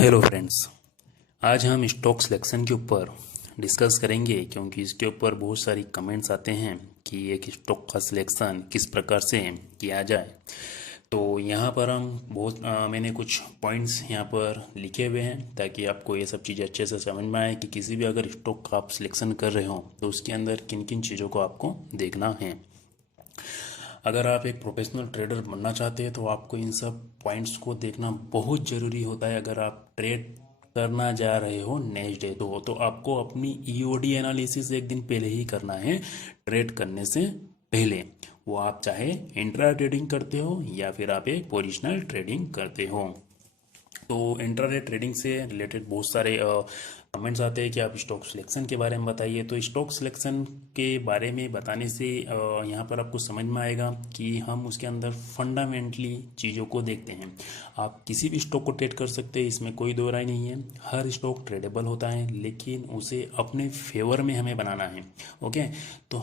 Hello friends. आज हम stock selection के ऊपर डिस्कस करेंगे क्योंकि इसके ऊपर बहुत सारी कमेंट्स आते हैं कि एक स्टॉक का सिलेक्शन किस प्रकार से किया जाए। तो यहाँ पर हम मैंने कुछ पॉइंट्स यहाँ पर लिखे हुए हैं ताकि आपको ये सब चीज़ें अच्छे से समझ में आए कि किसी भी अगर स्टॉक का आप सिलेक्शन कर रहे हो तो उसके अंदर किन किन चीज़ों को आपको देखना है। अगर आप एक प्रोफेशनल ट्रेडर बनना चाहते हैं तो आपको इन सब पॉइंट्स को देखना बहुत ज़रूरी होता है। अगर आप ट्रेड करना जा रहे हो नेक्स्ट डे तो आपको अपनी ईओडी एनालिसिस एक दिन पहले ही करना है, ट्रेड करने से पहले। वो आप चाहे इंट्रा ट्रेडिंग करते हो या फिर आप एक पोजिशनल ट्रेडिंग करते हो। तो इंट्राडे ट्रेडिंग से रिलेटेड बहुत सारे कमेंट्स आते हैं कि आप स्टॉक सिलेक्शन के बारे में बताइए। तो स्टॉक सिलेक्शन के बारे में बताने से यहाँ पर आपको समझ में आएगा कि हम उसके अंदर फंडामेंटली चीज़ों को देखते हैं। आप किसी भी स्टॉक को ट्रेड कर सकते हैं, इसमें कोई दो राय नहीं है। हर स्टॉक ट्रेडेबल होता है लेकिन उसे अपने फेवर में हमें बनाना है। ओके, तो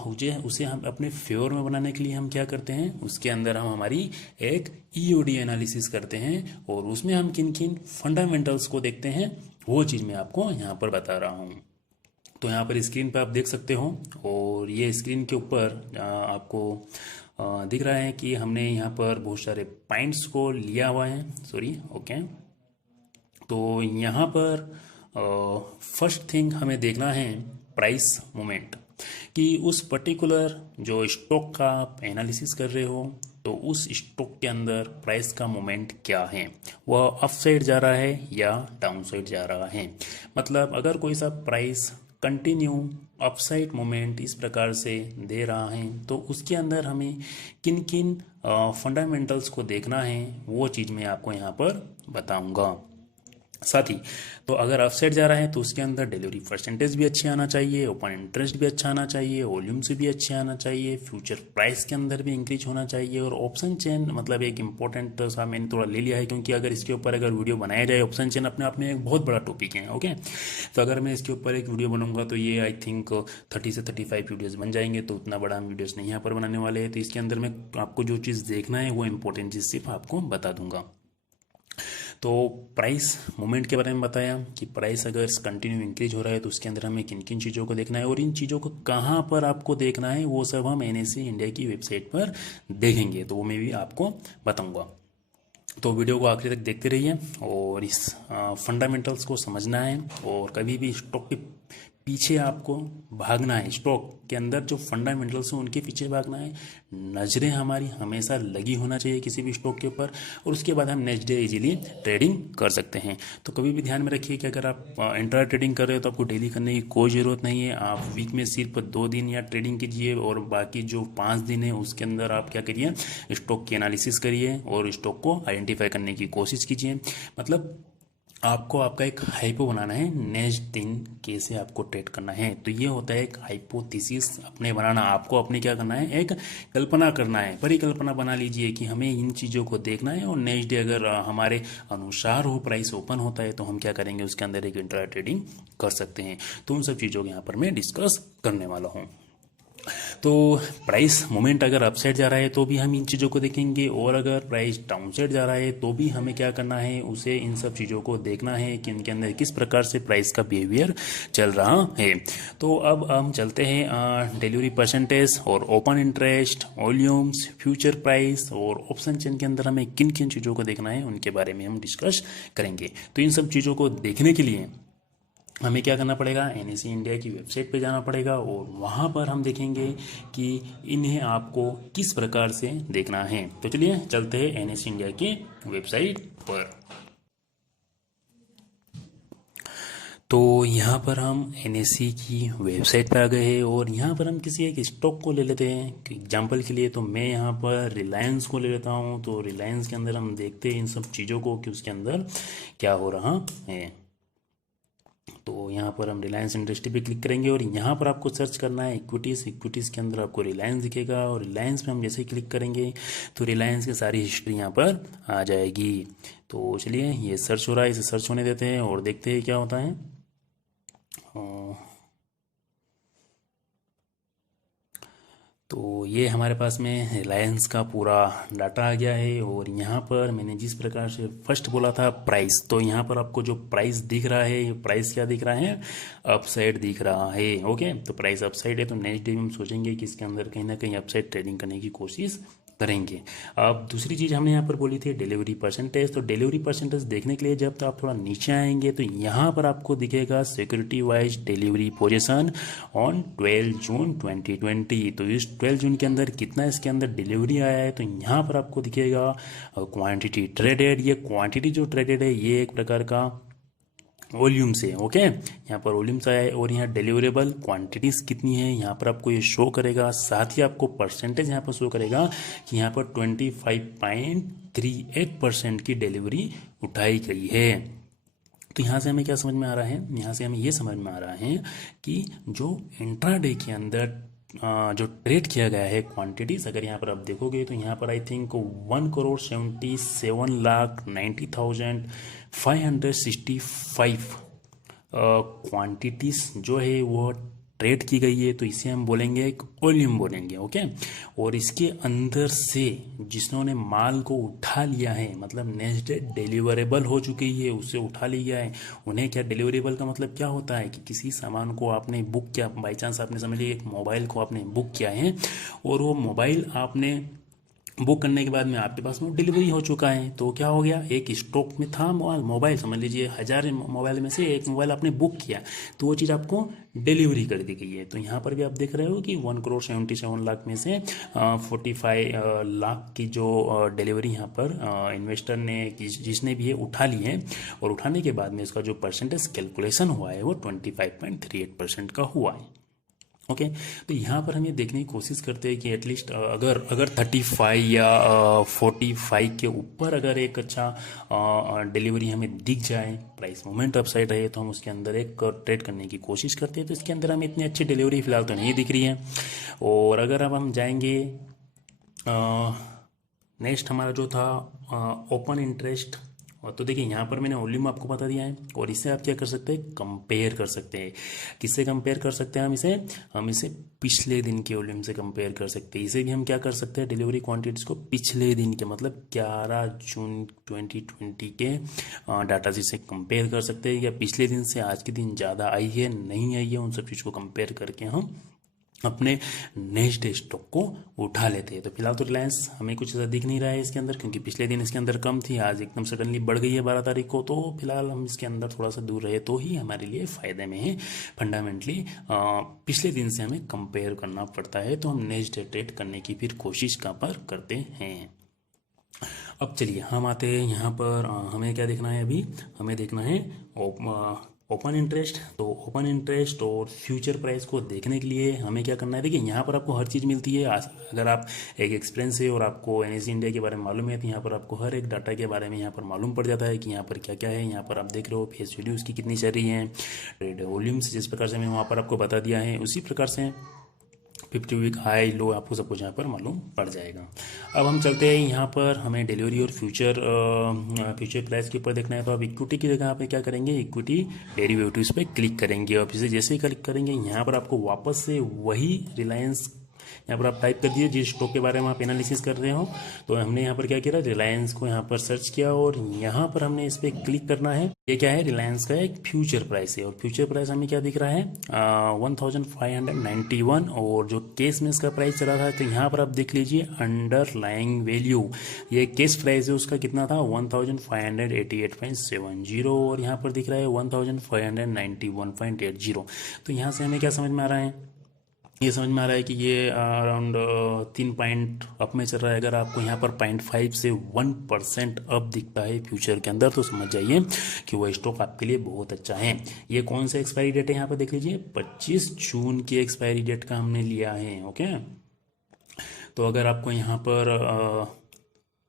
उसे हम अपने फेवर में बनाने के लिए हम क्या करते हैं, उसके अंदर हम हमारी एक ईओडी एनालिसिस करते हैं और उसमें हम किन किन फंडामेंटल्स को देखते हैं वो चीज़ मैं आपको यहाँ पर बता रहा हूँ। तो यहाँ पर स्क्रीन पर आप देख सकते हो और ये स्क्रीन के ऊपर आपको दिख रहा है कि हमने यहाँ पर बहुत सारे पॉइंट्स को लिया हुआ है। Sorry, okay. तो यहाँ पर फर्स्ट थिंग हमें देखना है प्राइस मूवमेंट, कि उस पर्टिकुलर जो स्टॉक का आप एनालिसिस कर रहे हो तो उस स्टॉक के अंदर प्राइस का मोमेंट क्या है, वह अप साइड जा रहा है या डाउन साइड जा रहा है। मतलब अगर कोई सा प्राइस कंटिन्यू अपसाइड मोमेंट इस प्रकार से दे रहा है तो उसके अंदर हमें किन किन फंडामेंटल्स को देखना है वो चीज़ मैं आपको यहाँ पर बताऊंगा। साथ ही तो अगर अपसाइड जा रहा है तो उसके अंदर डिलीवरी परसेंटेज भी अच्छे आना चाहिए, ओपन इंटरेस्ट भी अच्छा आना चाहिए, वॉल्यूम से भी अच्छे आना चाहिए, फ्यूचर प्राइस के अंदर भी इंक्रीज होना चाहिए। और ऑप्शन चेन मतलब एक इंपॉर्टेंट सा मैंने थोड़ा ले लिया है क्योंकि अगर इसके ऊपर अगर वीडियो बनाया जाए, ऑप्शन चेन अपने आप में एक बहुत बड़ा टॉपिक है। ओके, तो अगर मैं इसके ऊपर एक वीडियो बनाऊंगा तो ये आई थिंक 30 से 35 वीडियोज बन जाएंगे, तो उतना बड़ा हम वीडियोज नहीं यहाँ पर बनाने वाले हैं। तो इसके अंदर में आपको जो चीज़ देखना है वो इंपॉर्टेंट चीज़ सिर्फ आपको बता दूंगा। तो प्राइस मूवमेंट के बारे में बताया कि प्राइस अगर कंटिन्यू इंक्रीज हो रहा है तो उसके अंदर हमें किन किन चीज़ों को देखना है और इन चीज़ों को कहाँ पर आपको देखना है वो सब हम एनएससी इंडिया की वेबसाइट पर देखेंगे, तो वो मैं भी आपको बताऊंगा। तो वीडियो को आखिर तक देखते रहिए और इस फंडामेंटल्स को समझना है। और कभी भी स्टॉक के पीछे आपको भागना है, स्टॉक के अंदर जो फंडामेंटल्स हैं उनके पीछे भागना है। नज़रें हमारी हमेशा लगी होना चाहिए किसी भी स्टॉक के ऊपर और उसके बाद हम नेक्स्ट डे इजीली ट्रेडिंग कर सकते हैं। तो कभी भी ध्यान में रखिए कि अगर आप इंट्रा ट्रेडिंग कर रहे हो तो आपको डेली करने की कोई ज़रूरत नहीं है। आप वीक में सिर्फ 2 दिन या ट्रेडिंग कीजिए और बाकी जो 5 दिन है उसके अंदर आप क्या करिए, स्टॉक की एनालिसिस करिए और स्टॉक को आइडेंटिफाई करने की कोशिश कीजिए। मतलब आपको आपका एक हाइपो बनाना है, नेक्स्ट दिन कैसे आपको ट्रेड करना है। तो ये होता है एक हाइपोथेसिस अपने बनाना। आपको अपने क्या करना है, एक कल्पना करना है, परिकल्पना बना लीजिए कि हमें इन चीज़ों को देखना है और नेक्स्ट डे अगर हमारे अनुसार हो प्राइस ओपन होता है तो हम क्या करेंगे, उसके अंदर एक इंट्रा ट्रेडिंग कर सकते हैं। तो उन सब चीज़ों को यहाँ पर मैं डिस्कस करने वाला हूँ। तो प्राइस मोमेंट अगर अपसाइड जा रहा है तो भी हम इन चीज़ों को देखेंगे और अगर प्राइस डाउन साइड जा रहा है तो भी हमें क्या करना है, उसे इन सब चीज़ों को देखना है कि इनके अंदर किस प्रकार से प्राइस का बिहेवियर चल रहा है। तो अब हम चलते हैं डिलीवरी परसेंटेज और open interest, volumes, future price और ऑप्शन चेन के अंदर हमें किन किन चीज़ों को देखना है उनके बारे में हम डिस्कस करेंगे। तो इन सब चीज़ों को देखने के लिए हमें क्या करना पड़ेगा, एनएससी इंडिया की वेबसाइट पे जाना पड़ेगा और वहाँ पर हम देखेंगे कि इन्हें आपको किस प्रकार से देखना है। तो चलिए चलते हैं एनएससी इंडिया की वेबसाइट पर। तो यहाँ पर हम एनएससी की वेबसाइट पर आ गए हैं और यहाँ पर हम किसी एक स्टॉक को ले लेते हैं एग्जांपल के लिए। तो मैं यहाँ पर रिलायंस को ले लेता हूँ। तो रिलायंस के अंदर हम देखते हैं इन सब चीज़ों को कि उसके अंदर क्या हो रहा है। तो यहाँ पर हम रिलायंस इंडस्ट्री पे क्लिक करेंगे और यहाँ पर आपको सर्च करना है इक्विटीज़। इक्विटीज़ के अंदर आपको रिलायंस दिखेगा और रिलायंस पे हम जैसे ही क्लिक करेंगे तो रिलायंस की सारी हिस्ट्री यहाँ पर आ जाएगी। तो चलिए ये सर्च हो रहा है, इसे सर्च होने देते हैं और देखते हैं क्या होता है। तो ये हमारे पास में रिलायंस का पूरा डाटा आ गया है। और यहाँ पर मैंने जिस प्रकार से फर्स्ट बोला था प्राइस, तो यहाँ पर आपको जो प्राइस दिख रहा है, ये प्राइस क्या दिख रहा है, अपसाइड दिख रहा है। ओके, तो प्राइस अपसाइड है, तो नेक्स्ट डे में हम सोचेंगे कि इसके अंदर कहीं ना कहीं अपसाइड ट्रेडिंग करने की कोशिश करेंगे। अब दूसरी चीज़ हमने यहाँ पर बोली थी डिलीवरी परसेंटेज। तो डिलीवरी परसेंटेज देखने के लिए जब तो आप थोड़ा नीचे आएंगे तो यहाँ पर आपको दिखेगा security wise delivery position on 12 जून 2020। तो इस 12 जून के अंदर कितना इसके अंदर डिलीवरी आया है, तो यहाँ पर आपको दिखेगा क्वांटिटी ट्रेडेड। ये क्वांटिटी जो ट्रेडेड है ये एक प्रकार का वॉल्यूम से, ओके, यहाँ पर वॉल्यूम से आया है। और यहाँ डिलीवरेबल क्वांटिटीज कितनी है यहाँ पर आपको ये शो करेगा। साथ ही आपको परसेंटेज यहाँ पर शो करेगा कि यहाँ पर 25.38% की डिलीवरी उठाई गई है। तो यहाँ से हमें क्या समझ में आ रहा है, यहाँ से हमें ये समझ में आ रहा है कि जो इंट्राडे के अंदर जो ट्रेड किया गया है क्वांटिटीज, अगर यहाँ पर आप देखोगे तो यहाँ पर आई थिंक 1,77,90,565 क्वांटिटीज जो है वो ट्रेड की गई है। तो इसे हम बोलेंगे एक वॉल्यूम बोलेंगे, ओके। और इसके अंदर से जिन्होंने माल को उठा लिया है, मतलब नेक्स्ट डे डिलीवरेबल हो चुकी है, उसे उठा लिया है, उन्हें क्या, डिलीवरेबल का मतलब क्या होता है कि किसी सामान को आपने बुक किया, बाई चांस आपने समझ लिया एक मोबाइल को आपने बुक किया है और वो मोबाइल आपने बुक करने के बाद में आपके पास में डिलीवरी हो चुका है। तो क्या हो गया, एक स्टॉक में था मोबाइल, समझ लीजिए 1000 मोबाइल में से एक मोबाइल आपने बुक किया, तो वो चीज़ आपको डिलीवरी कर दी गई है। तो यहाँ पर भी आप देख रहे हो कि 1,77 में से 45 लाख की जो डिलीवरी यहाँ पर इन्वेस्टर ने जिसने भी है उठा ली है। और उठाने के बाद में इसका जो परसेंटेज कैलकुलेशन हुआ है वो 25.38% का हुआ है, ओके। तो यहाँ पर हम ये देखने की कोशिश करते हैं कि एटलीस्ट अगर 35 या 45 के ऊपर अगर एक अच्छा डिलीवरी हमें दिख जाए, प्राइस मूवमेंट अपसाइड रहे, तो हम उसके अंदर एक ट्रेड करने की कोशिश करते हैं। तो इसके अंदर हमें इतनी अच्छी डिलीवरी फिलहाल तो नहीं दिख रही है। और अगर अब हम जाएंगे नेक्स्ट हमारा जो था ओपन इंटरेस्ट, और तो देखिए यहाँ पर मैंने वॉल्यूम आपको बता दिया है। और इससे आप क्या कर सकते हैं, कंपेयर कर सकते हैं। किससे कंपेयर कर सकते हैं हम इसे पिछले दिन के वॉल्यूम से कंपेयर कर सकते हैं। इसे भी हम क्या कर सकते हैं, डिलीवरी क्वांटिटीज को पिछले दिन के, मतलब 11 जून 2020 के डाटा से कंपेयर कर सकते हैं। या पिछले दिन से आज के दिन ज़्यादा आई है नहीं आई है, उन सब चीज़ को कंपेयर करके हम अपने नेक्स्ट डे स्टॉक को उठा लेते हैं। तो फिलहाल तो रिलायंस हमें कुछ ऐसा दिख नहीं रहा है इसके अंदर, क्योंकि पिछले दिन इसके अंदर कम थी, आज एकदम सडनली बढ़ गई है 12 तारीख को। तो फिलहाल हम इसके अंदर थोड़ा सा दूर रहे तो ही हमारे लिए फ़ायदे में है। फंडामेंटली पिछले दिन से हमें कंपेयर करना पड़ता है। तो हम नेक्स्ट डे ट्रेड करने की फिर कोशिश कहाँ पर करते हैं। अब चलिए हम आते हैं यहाँ पर, हमें क्या देखना है, अभी हमें देखना है ओपन इंटरेस्ट। तो ओपन इंटरेस्ट और फ्यूचर प्राइस को देखने के लिए हमें क्या करना है, देखिए यहाँ पर आपको हर चीज़ मिलती है। अगर आप एक एक्सपीरियंस है और आपको एनएसई इंडिया के बारे में मालूम है, तो यहाँ पर आपको हर एक डाटा के बारे में यहाँ पर मालूम पड़ जाता है कि यहाँ पर क्या क्या है। यहाँ पर आप देख रहे हो फेस वैल्यू उसकी कितनी चल रही है, ट्रेड वॉल्यूम्स जिस प्रकार से मैं वहाँ पर आपको बता दिया है, उसी प्रकार से 50 वीक हाई लो आपको सब कुछ यहाँ पर मालूम पड़ जाएगा। अब हम चलते हैं यहाँ पर, हमें डिलीवरी और फ्यूचर प्राइस के ऊपर देखना है। तो आप इक्विटी की जगह पे क्या करेंगे, इक्विटी डेरिवेटिव्स पे क्लिक करेंगे। और फिर जैसे ही क्लिक करेंगे यहाँ पर आपको वापस से वही रिलायंस, यहाँ पर आप टाइप कर दिए जिस स्टॉक के बारे में आप एनालिसिस कर रहे हो। तो हमने यहाँ पर क्या किया, रिलायंस को यहाँ पर सर्च किया और यहाँ पर हमने इस पर क्लिक करना है। ये क्या है, रिलायंस का एक फ्यूचर प्राइस है। और फ्यूचर प्राइस हमें क्या दिख रहा है, 1591। और जो केस में इसका प्राइस चला था, तो यहाँ पर आप देख लीजिए अंडरलाइंग वैल्यू, ये केस प्राइस है उसका कितना था, 1588.70। और यहाँ पर दिख रहा है 1591.80। तो यहाँ से हमें क्या समझ में आ रहा है, ये समझ में आ रहा है कि ये अराउंड 3 पॉइंट अप में चल रहा है। अगर आपको यहाँ पर 0.5 से 1% अप दिखता है फ्यूचर के अंदर, तो समझ जाइए कि वो स्टॉक आपके लिए बहुत अच्छा है। ये कौन सा एक्सपायरी डेट है, यहाँ पर देख लीजिए 25 जून की एक्सपायरी डेट का हमने लिया है, ओके। तो अगर आपको यहाँ पर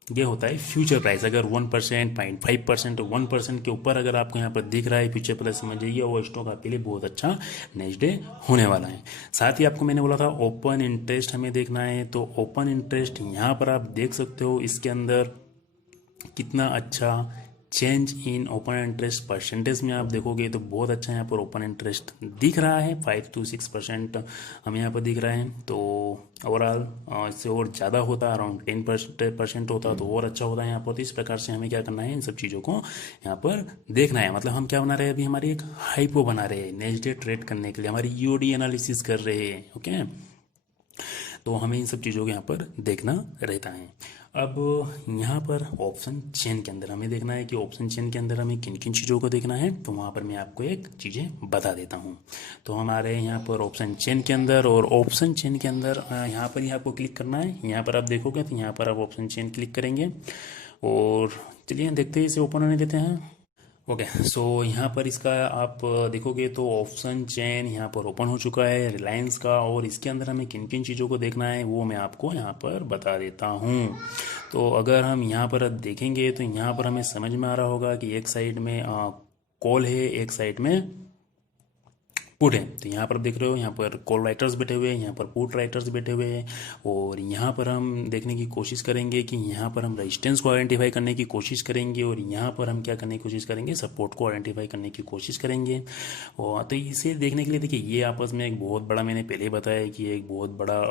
ये होता है फ्यूचर प्राइस, अगर 1%, 0.5%, 1% के ऊपर अगर आपको यहाँ पर दिख रहा है फ्यूचर प्राइस, समझ जाइए वो स्टॉक आपके लिए बहुत अच्छा नेक्स्ट डे होने वाला है। साथ ही आपको मैंने बोला था ओपन इंटरेस्ट हमें देखना है। तो ओपन इंटरेस्ट यहाँ पर आप देख सकते हो इसके अंदर कितना अच्छा change in open interest percentage में आप देखोगे तो बहुत अच्छा यहाँ पर ओपन इंटरेस्ट दिख रहा है, 5 to 6% हमें यहाँ पर दिख रहा है। तो ओवरऑल इससे और ज़्यादा होता, अराउंड 10% होता तो और अच्छा होता है यहाँ पर। तो इस प्रकार से हमें क्या करना है, इन सब चीज़ों को यहाँ पर देखना है। मतलब हम क्या बना रहे हैं, अभी हमारी एक हाइपो बना रहे हैं नेक्स्ट डे ट्रेड करने के लिए, हमारी ईओडी एनालिसिस कर रहे हैं। ओके, तो हमें इन सब चीज़ों को यहाँ पर देखना रहता है। अब यहाँ पर ऑप्शन चेन के अंदर हमें देखना है कि ऑप्शन चेन के अंदर हमें किन किन चीज़ों को देखना है। तो वहाँ पर मैं आपको एक चीज़ें बता देता हूँ। तो हमारे यहाँ पर ऑप्शन चेन के अंदर, और ऑप्शन चेन के अंदर यहाँ पर ही आपको क्लिक करना है। यहाँ पर आप देखोगे तो यहाँ पर आप ऑप्शन चेन क्लिक करेंगे, और चलिए देखते हैं, इसे ओपन होने देते हैं। ओके, सो यहाँ पर इसका आप देखोगे तो ऑप्शन चेन यहाँ पर ओपन हो चुका है रिलायंस का, और इसके अंदर हमें किन किन चीज़ों को देखना है वो मैं आपको यहाँ पर बता देता हूँ। तो अगर हम यहाँ पर देखेंगे तो यहाँ पर हमें समझ में आ रहा होगा कि एक साइड में कॉल है, एक साइड में पुट है। तो यहाँ पर आप देख रहे हो, यहाँ पर कॉल राइटर्स बैठे हुए हैं, यहाँ पर पुट राइटर्स बैठे हुए हैं। और यहाँ पर हम देखने की कोशिश करेंगे कि यहाँ पर हम रेजिस्टेंस को आइडेंटिफाई करने की कोशिश करेंगे, और यहाँ पर हम क्या करने की कोशिश करेंगे, सपोर्ट को आइडेंटिफाई करने की कोशिश करेंगे। और तो इसे देखने के लिए देखिए, ये आपस में एक बहुत बड़ा, मैंने पहले बताया कि एक बहुत बड़ा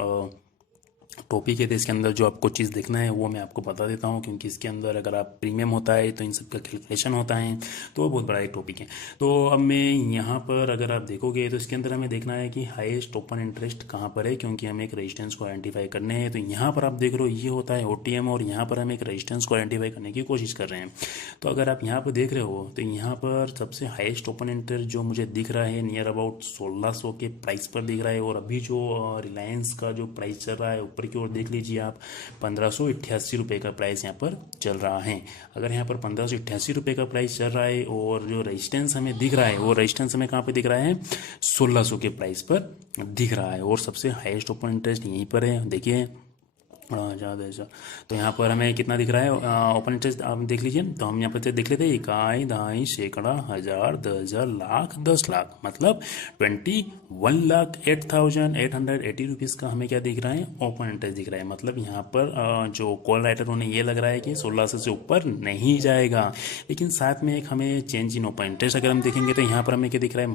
टॉपिक है। तो इसके अंदर जो आपको चीज़ देखना है वो मैं आपको बता देता हूँ, क्योंकि इसके अंदर अगर आप प्रीमियम होता है तो इन सब का कैलकुलेशन होता है, तो वो बहुत बड़ा एक टॉपिक है। तो अब मैं यहाँ पर अगर आप देखोगे तो इसके अंदर हमें देखना है कि हाईएस्ट ओपन इंटरेस्ट कहाँ पर है, क्योंकि हमें एक रेजिस्टेंस को आइडेंटिफाई करने हैं। तो यहाँ पर आप देख रहे हो ये होता है OTM, और यहाँ पर हम एक रेजिस्टेंस को आइडेंटिफाई करने की कोशिश कर रहे हैं। तो अगर आप यहाँ पर देख रहे हो तो यहाँ पर सबसे हाईएस्ट ओपन इंटरेस्ट जो मुझे दिख रहा है नियर अबाउट 1600 के प्राइस पर दिख रहा है। और अभी जो रिलायंस का जो प्राइस चल रहा है ऊपर की ओर देख लीजिए आप, 1588 रुपये का प्राइस यहाँ पर चल रहा है। अगर यहाँ पर 1588 रुपये का प्राइस चल रहा है, और जो रेजिस्टेंस हमें दिख रहा है वो रेजिस्टेंस हमें कहाँ पे दिख रहा है, 1600 के प्राइस पर दिख रहा है। और सबसे हाईएस्ट ओपन इंटरेस्ट यहीं पर है, देखिए ज़्यादा ऐसा। तो यहाँ पर हमें कितना दिख रहा है ओपन इंटरेस्ट, आप देख लीजिए। तो हम यहाँ पर देख लेते हैं, इकाई, दहाई, सैकड़ा, हज़ार, 10,000, लाख, 10 लाख, मतलब 21,08,880 रुपीज़ का हमें क्या दिख रहा है, ओपन इंटरेस्ट दिख रहा है। मतलब यहाँ पर जो कॉल राइटर उन्हें ये लग रहा है कि 1600 से ऊपर नहीं जाएगा। लेकिन साथ में एक हमें चेंज इन ओपन इंटरेस्ट अगर हम देखेंगे तो यहाँ पर हमें क्या दिख रहा है,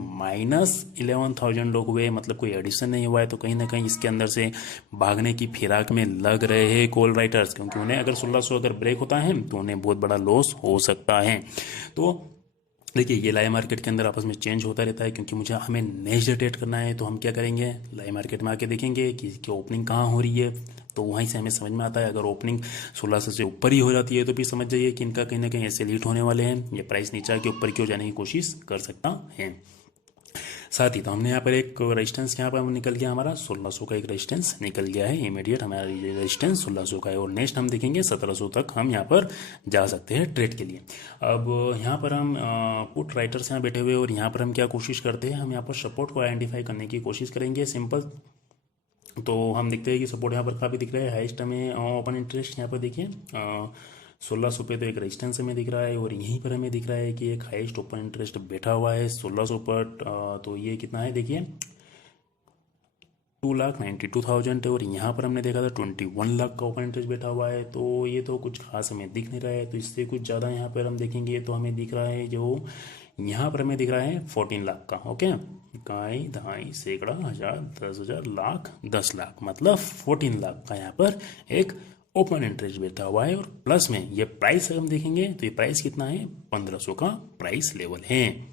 -11,000 लोग हुए, मतलब कोई एडिशन नहीं हुआ है। तो कहीं ना कहीं इसके अंदर से भागने की फिराक में लग रहे हैं कॉल राइटर्स, क्योंकि उन्हें अगर 1600 अगर ब्रेक होता है तो उन्हें बहुत बड़ा लॉस हो सकता है। तो देखिए, ये लाइव मार्केट के अंदर आपस में चेंज होता रहता है, क्योंकि मुझे हमें नेक्स्ट डे ट्रेड करना है। तो हम क्या करेंगे, लाइव मार्केट में आके देखेंगे कि इसकी ओपनिंग कहाँ हो रही है। तो वहीं से हमें समझ में आता है, अगर ओपनिंग 1600 से ऊपर ही हो जाती है तो भी समझ जाइए कि इनका कहीं ना कहीं ऐसे लीट होने वाले हैं, ये प्राइस नीचे के ऊपर की हो जाने की कोशिश कर सकता है। साथ ही तो हमने यहाँ पर एक रेजिस्टेंस यहाँ पर निकल गया, हमारा 1600 का एक रेजिस्टेंस निकल गया है। इमीडिएट हमारा रेजिस्टेंस 1600 का है, और नेक्स्ट हम देखेंगे 1700 तक हम यहाँ पर जा सकते हैं ट्रेड के लिए। अब यहाँ पर हम पुट राइटर्स यहाँ बैठे हुए, और यहाँ पर हम क्या कोशिश करते हैं, हम यहाँ पर सपोर्ट को आइडेंटिफाई करने की कोशिश करेंगे, सिंपल। तो हम देखते हैं कि सपोर्ट यहाँ पर काफ़ी दिख रहा है। हाइस्ट हमें ओपन इंटरेस्ट यहाँ पर देखिए 1600 पे तो एक रेजिस्टेंस हमें दिख रहा है, और यहीं पर हमें दिख रहा है कि एक हाईएस्ट ओपन इंटरेस्ट बैठा हुआ है 1600 पर। तो ये कितना है, देखिए 2,92,000 है, और यहाँ पर हमने देखा था 21 लाख का ओपन इंटरेस्ट बैठा हुआ है। तो ये तो कुछ खास हमें दिख नहीं रहा है। तो इससे कुछ ज़्यादा यहाँ पर हम देखेंगे तो हमें दिख रहा है, जो यहाँ पर हमें दिख रहा है 14 लाख का। ओके, इकाई, दहाई, सैकड़ा, हज़ार, 10,000, लाख, 10 लाख, मतलब 14 लाख का यहाँ पर एक ओपन इंटरेस्ट बैठा हुआ है। और प्लस में ये प्राइस अगर हम देखेंगे तो ये प्राइस कितना है, 1500 का प्राइस लेवल है।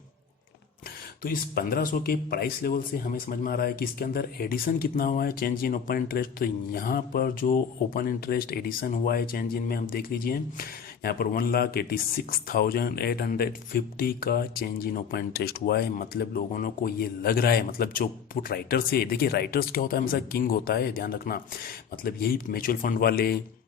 तो इस 1500 के प्राइस लेवल से हमें समझ में आ रहा है कि इसके अंदर एडिशन कितना हुआ है, चेंज इन ओपन इंटरेस्ट। तो यहाँ पर जो ओपन इंटरेस्ट एडिशन हुआ है चेंज इन में, हम देख लीजिए यहाँ पर 1,86,850 का चेंज इन ओपन इंटरेस्ट हुआ है। मतलब लोगों को ये लग रहा है, मतलब जो पुट राइटर्स है, देखिए राइटर्स क्या होता है, हमेशा किंग होता है, ध्यान रखना। मतलब यही म्यूचुअल फंड वाले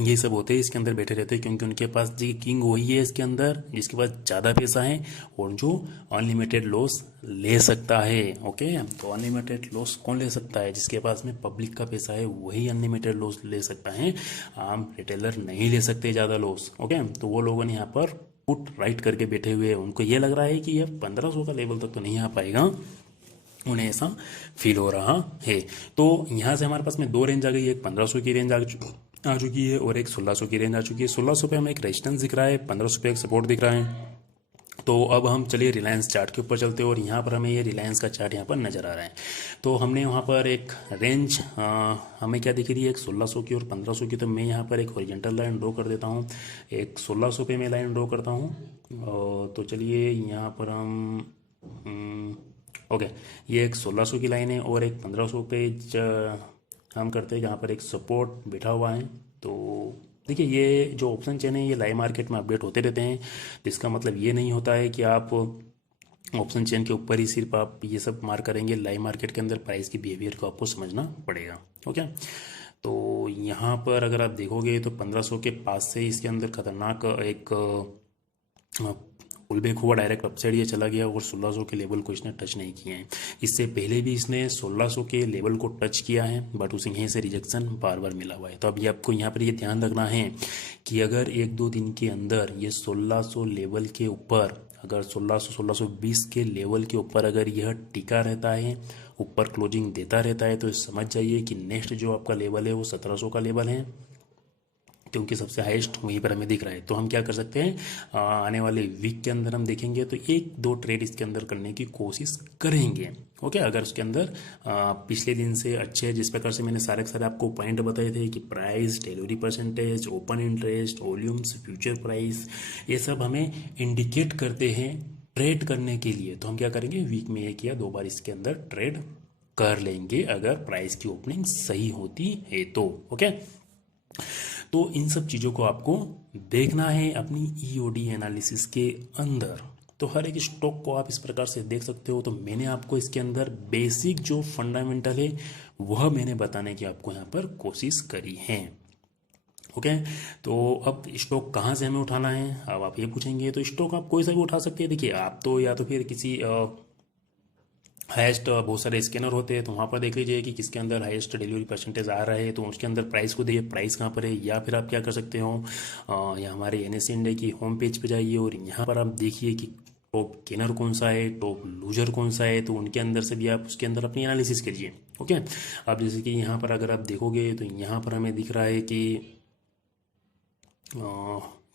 ये सब होते हैं, इसके अंदर बैठे रहते हैं, क्योंकि उनके पास जी किंग वही है इसके अंदर जिसके पास ज़्यादा पैसा है और जो अनलिमिटेड लॉस ले सकता है। ओके, तो अनलिमिटेड लॉस कौन ले सकता है, जिसके पास में पब्लिक का पैसा है वही अनलिमिटेड लॉस ले सकता है। आम रिटेलर नहीं ले सकते ज़्यादा लॉस। ओके, तो वो लोगों ने यहाँ पर पुट राइट करके बैठे हुए हैं, उनको ये लग रहा है कि ये 1500 का लेवल तक तो नहीं आ पाएगा, उन्हें ऐसा फील हो रहा है। तो यहाँ से हमारे पास में दो रेंज आ गई, एक 1500 की रेंज आ चुकी है और एक 1600 की रेंज आ चुकी है। 1600 पे हमें एक रेजिस्टेंस दिख रहा है, 1500 पे एक सपोर्ट दिख रहा है। तो अब हम चलिए रिलायंस चार्ट के ऊपर चलते हैं और यहाँ पर हमें ये रिलायंस का चार्ट यहाँ पर नज़र आ रहा है। तो हमने वहाँ पर एक रेंज हमें क्या दिख रही है, एक 1600 की और 1500 की। तो मैं यहाँ पर एक हॉरिजॉन्टल लाइन ड्रॉ कर देता हूँ, एक 1600 पे मैं लाइन ड्रॉ करता हूँ। तो चलिए यहाँ पर हम ओके, ये एक 1600 की लाइन है और एक 1500 पे हम करते हैं जहाँ पर एक सपोर्ट बैठा हुआ है। तो देखिए ये जो ऑप्शन चेन है ये लाइव मार्केट में अपडेट होते रहते हैं। तो इसका मतलब ये नहीं होता है कि आप ऑप्शन चेन के ऊपर ही सिर्फ आप ये सब मार्क करेंगे। लाइव मार्केट के अंदर प्राइस की बिहेवियर को आपको समझना पड़ेगा। ओके, तो यहाँ पर अगर आप देखोगे तो 1500 के पास से इसके अंदर खतरनाक एक पुल बैक हुआ, डायरेक्ट अपसाइड ये चला गया और 1600 के लेवल को इसने टच नहीं किए हैं। इससे पहले भी इसने 1600 के लेवल को टच किया है बट उसे यहीं से रिजेक्शन बार बार मिला हुआ है। तो अभी आपको यहाँ पर ये ध्यान रखना है कि अगर एक दो दिन के अंदर ये 1600 लेवल के ऊपर, अगर 1600-1620 के लेवल के ऊपर अगर यह टिका रहता है, ऊपर क्लोजिंग देता रहता है, तो समझ जाइए कि नेक्स्ट जो आपका लेवल है वो 1700 का लेवल है, क्योंकि सबसे हाईएस्ट वहीं पर हमें दिख रहा है। तो हम क्या कर सकते हैं, आने वाले वीक के अंदर हम देखेंगे तो एक दो ट्रेड इसके अंदर करने की कोशिश करेंगे। ओके, अगर उसके अंदर पिछले दिन से अच्छे, जिस प्रकार से मैंने सारे आपको पॉइंट बताए थे कि price, delivery percentage, open interest, volumes, future price, ये सब हमें इंडिकेट करते हैं ट्रेड करने के लिए। तो हम क्या करेंगे, वीक में एक या दो बार इसके अंदर ट्रेड कर लेंगे अगर प्राइस की ओपनिंग सही होती है तो। ओके, तो इन सब चीज़ों को आपको देखना है अपनी ईओडी एनालिसिस के अंदर। तो हर एक स्टॉक को आप इस प्रकार से देख सकते हो। तो मैंने आपको इसके अंदर बेसिक जो फंडामेंटल है वह मैंने बताने की आपको यहाँ पर कोशिश करी है। ओके, तो अब स्टॉक कहाँ से हमें उठाना है, अब आप ये पूछेंगे। तो स्टॉक आप कोई सा भी उठा सकते हैं। देखिए आप तो या तो फिर किसी हाईएस्ट, बहुत सारे स्कैनर होते हैं तो वहाँ पर देख लीजिए कि किसके अंदर हाईएस्ट डिलीवरी परसेंटेज आ रहा है, तो उसके अंदर प्राइस को देखिए प्राइस कहाँ पर है। या फिर आप क्या कर सकते हो, या हमारे एनएससी इंडिया की होम पेज पे जाइए और यहाँ पर आप देखिए कि टॉप गेनर कौन सा है, टॉप लूजर कौन सा है, तो उनके अंदर से भी आप उसके अंदर अपनी एनालिसिस कीजिए। ओके, अब जैसे कि यहाँ पर अगर आप देखोगे तो यहाँ पर हमें दिख रहा है कि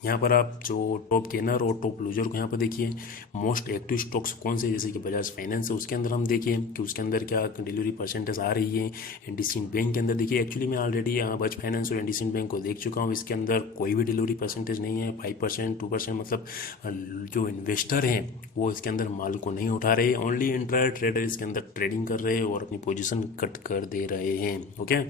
यहाँ पर आप जो टॉप गेनर और टॉप लूजर को यहाँ पर देखिए, मोस्ट एक्टिव स्टॉक्स कौन से, जैसे कि बजाज फाइनेंस है उसके अंदर हम देखिए कि उसके अंदर क्या डिलीवरी परसेंटेज आ रही है। इंडसइंड बैंक के अंदर देखिए, एक्चुअली मैं ऑलरेडी बजाज फाइनेंस और इंडसइंड बैंक को देख चुका हूँ, इसके अंदर कोई भी डिलीवरी परसेंटेज नहीं है। 5%, 2%, मतलब जो इन्वेस्टर हैं वो इसके अंदर माल को नहीं उठा रहे, ओनली इंट्रा ट्रेडर इसके अंदर ट्रेडिंग कर रहे हैं और अपनी पोजिशन कट कर दे रहे हैं। ओके,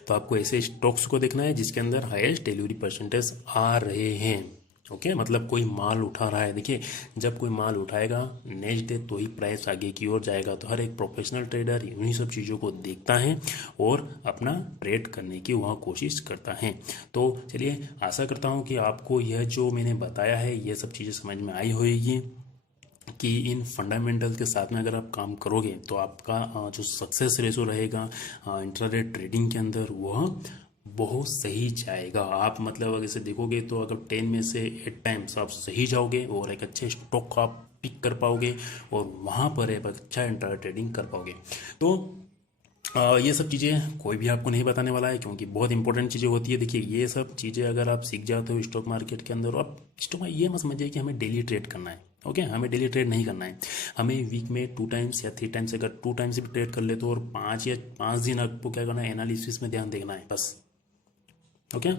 तो आपको ऐसे स्टॉक्स को देखना है जिसके अंदर हाईएस्ट डिलीवरी परसेंटेज आ रहे हैं। ओके, मतलब कोई माल उठा रहा है। देखिए जब कोई माल उठाएगा नेक्स्ट डे तो ही प्राइस आगे की ओर जाएगा। तो हर एक प्रोफेशनल ट्रेडर इन्हीं सब चीज़ों को देखता है और अपना ट्रेड करने की वह कोशिश करता है। तो चलिए, आशा करता हूँ कि आपको यह जो मैंने बताया है ये सब चीज़ें समझ में आई होगी कि इन फंडामेंटल के साथ में अगर आप काम करोगे तो आपका जो सक्सेस रेशो रहेगा इंट्राडे ट्रेडिंग के अंदर वह बहुत सही जाएगा। आप मतलब अगर इसे देखोगे तो अगर 10 में से 8 टाइम्स आप सही जाओगे और एक अच्छे स्टॉक को आप पिक कर पाओगे और वहाँ पर एक अच्छा इंट्राडे ट्रेडिंग कर पाओगे। तो ये सब चीज़ें कोई भी आपको नहीं बताने वाला है क्योंकि बहुत इंपॉर्टेंट चीज़ें होती है। देखिए ये सब चीज़ें अगर आप सीख जाते हो स्टॉक मार्केट के अंदर, आप स्टॉक में ये मत समझिए कि हमें डेली ट्रेड करना है। ओके, हमें डेली ट्रेड नहीं करना है, हमें वीक में 2 टाइम्स या 3 टाइम्स, अगर 2 टाइम्स भी ट्रेड कर ले तो, और 5 दिन आपको क्या करना है, एनालिसिस में ध्यान देना है बस। ओके,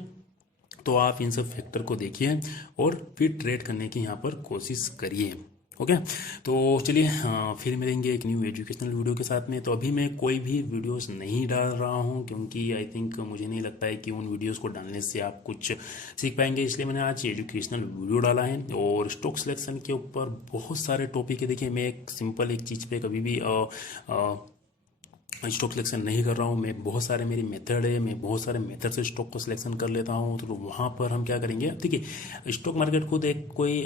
तो आप इन सब फैक्टर को देखिए और फिर ट्रेड करने की यहाँ पर कोशिश करिए। ओके, तो चलिए फिर मिलेंगे एक न्यू एजुकेशनल वीडियो के साथ में। तो अभी मैं कोई भी वीडियोस नहीं डाल रहा हूँ क्योंकि आई थिंक मुझे नहीं लगता है कि उन वीडियोस को डालने से आप कुछ सीख पाएंगे, इसलिए मैंने आज एजुकेशनल वीडियो डाला है। और स्टॉक सिलेक्शन के ऊपर बहुत सारे टॉपिक है। देखिए मैं एक सिंपल एक चीज़ पे कभी भी स्टॉक सिलेक्शन नहीं कर रहा हूँ, मैं बहुत सारे मेरी मेथड है, मैं बहुत सारे मेथड से स्टॉक को सिलेक्शन कर लेता हूँ। तो वहाँ पर हम क्या करेंगे, देखिए स्टॉक मार्केट खुद एक कोई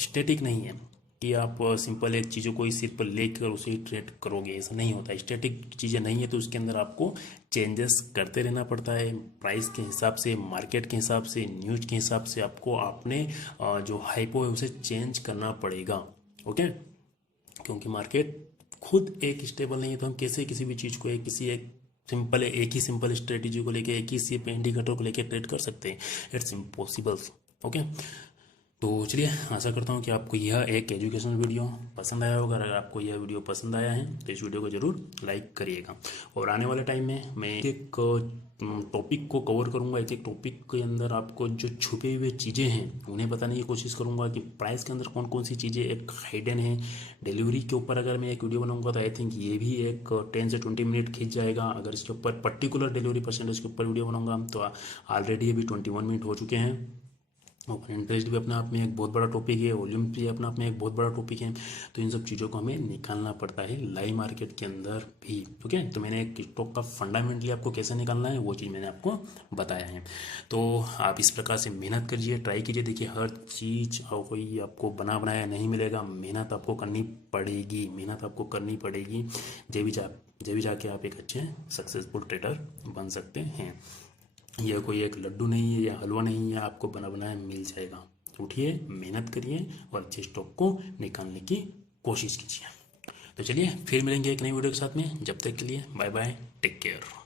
स्टैटिक नहीं है कि आप सिंपल एक चीज़ों को ही सिर्फ लेकर उसे ही ट्रेड करोगे, ऐसा नहीं होता। स्टैटिक चीज़ें नहीं है तो उसके अंदर आपको चेंजेस करते रहना पड़ता है, प्राइस के हिसाब से, मार्केट के हिसाब से, न्यूज के हिसाब से आपको अपने जो हाइपो है उसे चेंज करना पड़ेगा। ओके, क्योंकि मार्केट खुद एक स्टेबल नहीं है तो हम कैसे किसी भी चीज़ को किसी एक सिंपल है, एक ही सिंपल स्ट्रेटेजी को लेके, एक ही सिर्फ इंडिकेटर को लेके ट्रेड कर सकते हैं? It's impossible. ओके, तो चलिए, आशा करता हूँ कि आपको यह एक एजुकेशनल वीडियो पसंद आया होगा। अगर आपको यह वीडियो पसंद आया है तो इस वीडियो को ज़रूर लाइक करिएगा। और आने वाले टाइम में मैं एक टॉपिक को कवर करूँगा, एक टॉपिक के अंदर आपको जो छुपे हुए चीज़ें हैं उन्हें बताने की कोशिश करूँगा कि प्राइस के अंदर कौन कौन सी चीज़ें एक हाइडन है। डिलीवरी के ऊपर अगर मैं एक वीडियो बनाऊँगा तो आई थिंक ये भी एक 10 से 20 मिनट खींच जाएगा। अगर इसके ऊपर पर्टिकुलर डिलीवरी परसेंटेज के ऊपर वीडियो बनाऊँगा तो ऑलरेडी अभी 21 मिनट हो चुके हैं। ओपन इंटरेस्ट भी अपने आप में एक बहुत बड़ा टॉपिक है, वॉल्यूम भी अपने आप में एक बहुत बड़ा टॉपिक है। तो इन सब चीज़ों को हमें निकालना पड़ता है लाइव मार्केट के अंदर भी। ओके, तो मैंने एक स्टॉक का फंडामेंटली आपको कैसे निकालना है वो चीज़ मैंने आपको बताया है। तो आप इस प्रकार से मेहनत करिए, ट्राई कीजिए। देखिए, हर चीज़ कोई आपको बना बनाया नहीं मिलेगा, मेहनत आपको करनी पड़ेगी, मेहनत आपको करनी पड़ेगी। जब भी जाके आप एक अच्छे सक्सेसफुल ट्रेडर बन सकते हैं। यह कोई एक लड्डू नहीं है या हलवा नहीं है, आपको बना बनाया मिल जाएगा। उठिए, मेहनत करिए और अच्छे स्टॉक को निकालने की कोशिश कीजिए। तो चलिए, फिर मिलेंगे एक नई वीडियो के साथ में। जब तक के लिए बाय बाय, टेक केयर।